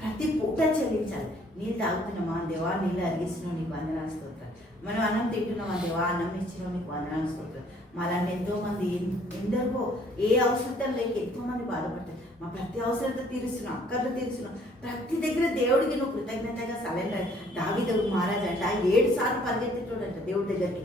ప్రతి పూట చెల్లించాలి. నీళ్ళు తాగుతున్నామా దేవా, నీళ్ళు అరిగిస్తున్నావు నీకు వందనాలు స్తోత్రాలు. మనం అన్నం తింటున్నామా దేవా, అన్నం ఇచ్చినావు నీకు వందనాలు స్తోత్రాలు. మాలాంటి ఎంతోమంది ఎందరికో ఏ అవసరం లేక ఎంతోమంది బాధపడతారు. మా ప్రతి అవసరత తీరుస్తున్నాం, అక్కర్లు తీరుస్తున్నాం. ప్రతి దగ్గర దేవుడికి నువ్వు కృతజ్ఞతగా సలహా. దావీదు మహారాజు అంట 7 సార్లు పరిగెత్తిటోడంట దేవుడి దగ్గరికి.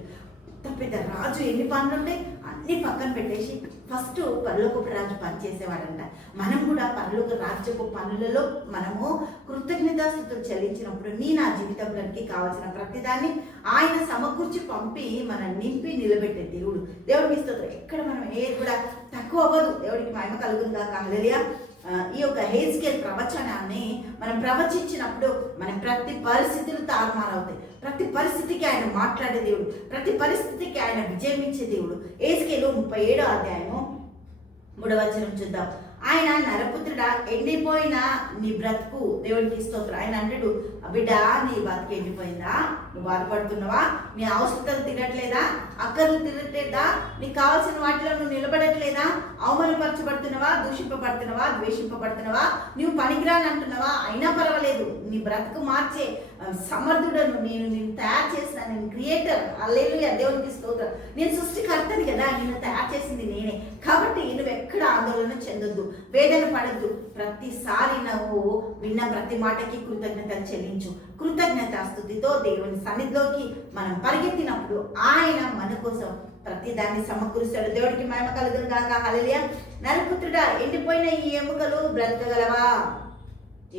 పెద్ద రాజు ఎన్ని పనులు ఉంటాయి అన్ని పక్కన పెట్టేసి ఫస్ట్ పరలోకపు రాజు పని చేసేవాడంట. మనం కూడా పరలోక రాజ్యపు పనులలో మనము కృతజ్ఞతాస్తుతులు చెల్లించినప్పుడు నా జీవితంలోకి కావాల్సిన ప్రతిదాన్ని ఆయన సమకూర్చి పంపి మనం నింపి నిలబెట్టే దేవుడు. దేవుడికి స్తోత్రం. ఎక్కడ మనం ఏది కూడా తక్కువ అవ్వదు. దేవుడికి మహిమ కలుగుతుందా. హల్లెలూయా. ఈ యొక్క హెజ్కేల్ ప్రవచనాన్ని మనం ప్రవచించినప్పుడు మన ప్రతి పరిస్థితులు తారుమారవుతాయి. ప్రతి పరిస్థితికి ఆయన మాట్లాడే దేవుడు, ప్రతి పరిస్థితికి ఆయన విజయం ఇచ్చే దేవుడు. హెజ్కేలు 37వ అధ్యాయము 3వ వచనం చూద్దాం. ఆయన నరపుత్రుడా, ఎండిపోయిన నీ బ్రతుకు దేవుడికి స్తోత్రం. ఆయన అంటాడు, బిడ్డ నీ బతుకు ఎండిపోయిందా? నువ్వు బాధపడుతున్నావా? నీ అవసరం తినట్లేదా? అక్కర్లు తినట్లేదా? నీకు కావాల్సిన వాటిలో నువ్వు నిలబడట్లేదా? అవమానపరచబడుతున్నావా? దూషింపబడుతున్నావా? ద్వేషింపబడుతున్నావా? నువ్వు పనికిరాని అంటున్నావా? అయినా పర్వాలేదు, నీ బ్రతుకు మార్చే సమర్థుడను నేను తయారు చేసిన, నేను క్రియేటర్. హల్లెలూయా. దేవునికి స్తోత్రం. నేను సృష్టికర్తని కదా, నేను తయారు చేసింది నేనే. కాబట్టి నువ్వు ఎక్కడ ఆందోళన చెందొద్దు, వేదన పడద్దు. ప్రతిసారి నువ్వు విన్న ప్రతి మాటకి కృతజ్ఞతలు చెల్లించు. కృతజ్ఞతాస్తుతితో దేవుని సన్నిధిలోకి మనం పరిగెత్తినప్పుడు ఆయన మన కోసం ప్రతి దాన్ని సమకూరుస్తాడు. దేవుడికి మహిమ కలుగును గాక. హల్లెలూయా. నరపుత్రుడా, ఎండిపోయిన ఈ ఎముకలు బ్రతకగలవా?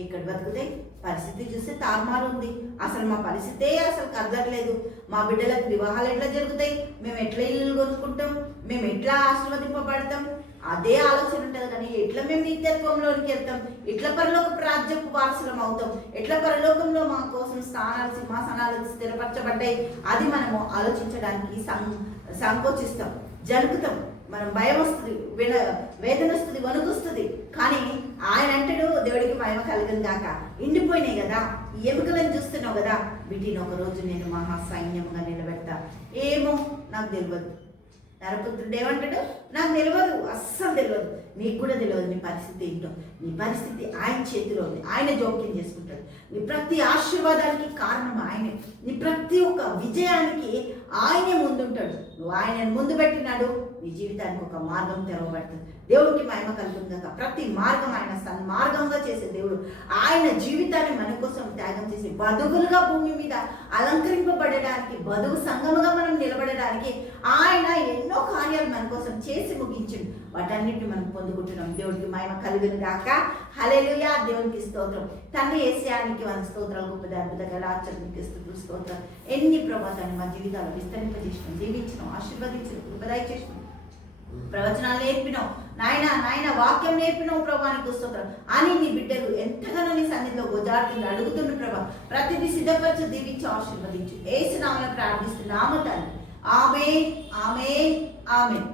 ఇక్కడ బతుకుతాయి. పరిస్థితి చూస్తే తారుమారు ఉంది. అసలు మా పరిస్థితే అసలు కదలట్లేదు. మా బిడ్డలకు వివాహాలు ఎట్లా జరుగుతాయి? మేము ఎట్లా ఇల్లు కొనుక్కుంటాం? మేము ఎట్లా ఆశీర్వదింపబడతాం? అదే ఆలోచన ఉంటుంది. కానీ ఎట్లా మేము నిత్యత్వంలోనికి వెళ్తాం? ఎట్లా పరలోక రాజ్యపు వారసులం అవుతాం? ఎట్లా పరలోకంలో మా కోసం స్థానాలు సింహాసనాలు స్థిరపరచబడ్డాయి? అది మనము ఆలోచించడానికి సంకోచిస్తాం, జరుగుతాం. మనం భయం వస్తుంది, వేదన వస్తుంది, వణుకొస్తుంది. కానీ ఆయన అంటాడు, దేవుడికి మహిమ కలుగును గాక, ఎండిపోయినాయి కదా ఈ ఎముకలను చూస్తున్నావు కదా, వీటిని ఒక రోజు నేను మహా సైన్యంగా నిలబెడతా. ఏమో నాకు తెలియదు. నరపుత్రుడు ఏమంటాడు? నాకు తెలియదు, అస్సలు తెలియదు. నీకు కూడా తెలియదు నీ పరిస్థితి ఏంటో. నీ పరిస్థితి ఆయన చేతిలో ఉంది. ఆయన జోక్యం చేసుకుంటాడు. నీ ప్రతి ఆశీర్వాదానికి కారణం ఆయనే. నీ ప్రతి ఒక్క విజయానికి ఆయనే ముందుంటాడు. నువ్వు ఆయనను ముందు పెట్టినాడు, నీ జీవితానికి ఒక మార్గం తెరవబడుతుంది. దేవుడికి మహిమ కలుగుతుంది గాక. ప్రతి మార్గం ఆయన సన్మార్గంగా చేసే దేవుడు. ఆయన జీవితాన్ని మన కోసం త్యాగం చేసి బదువులుగా భూమి మీద అలంకరింపబడడానికి, బదువు సంఘముగా మనం నిలబడడానికి ఆయన ఎన్నో కార్యాలు మన కోసం చేసి ముగించిండు. వాటన్నిటిని మనం పొందుకుంటున్నాం. దేవుడికి మహిమ కలుగును గాక. హల్లెలూయా. దేవునికి స్తోత్రం. తండ్రి యేసయ్యానికి వంద స్తోత్రాలు. గొప్ప అద్భుత ఆచరణకి స్తోత్రం. ఎన్ని ప్రభాతాన్ని మా జీవితాలు విస్తరింపజేసినాం, జీవించినాం, ఆశీర్వదించిన, కృపదయ చేసినాం, ప్రవచనాలు నేర్పినావు నాయన, వాక్యం నేర్పినావు ప్రభానికి స్తోత్రం అని నీ బిడ్డలు ఎంతగానో నీ సన్నిధిలో గోజాడుతున్నారు, అడుగుతున్న ప్రభా. ప్రతిదీ సిద్ధపరచు, దీవించి, ఆశీర్వదించు. యేసు నామములో ప్రార్థిస్తున్నాము తండ్రి. ఆమేన్, ఆమేన్, ఆమేన్.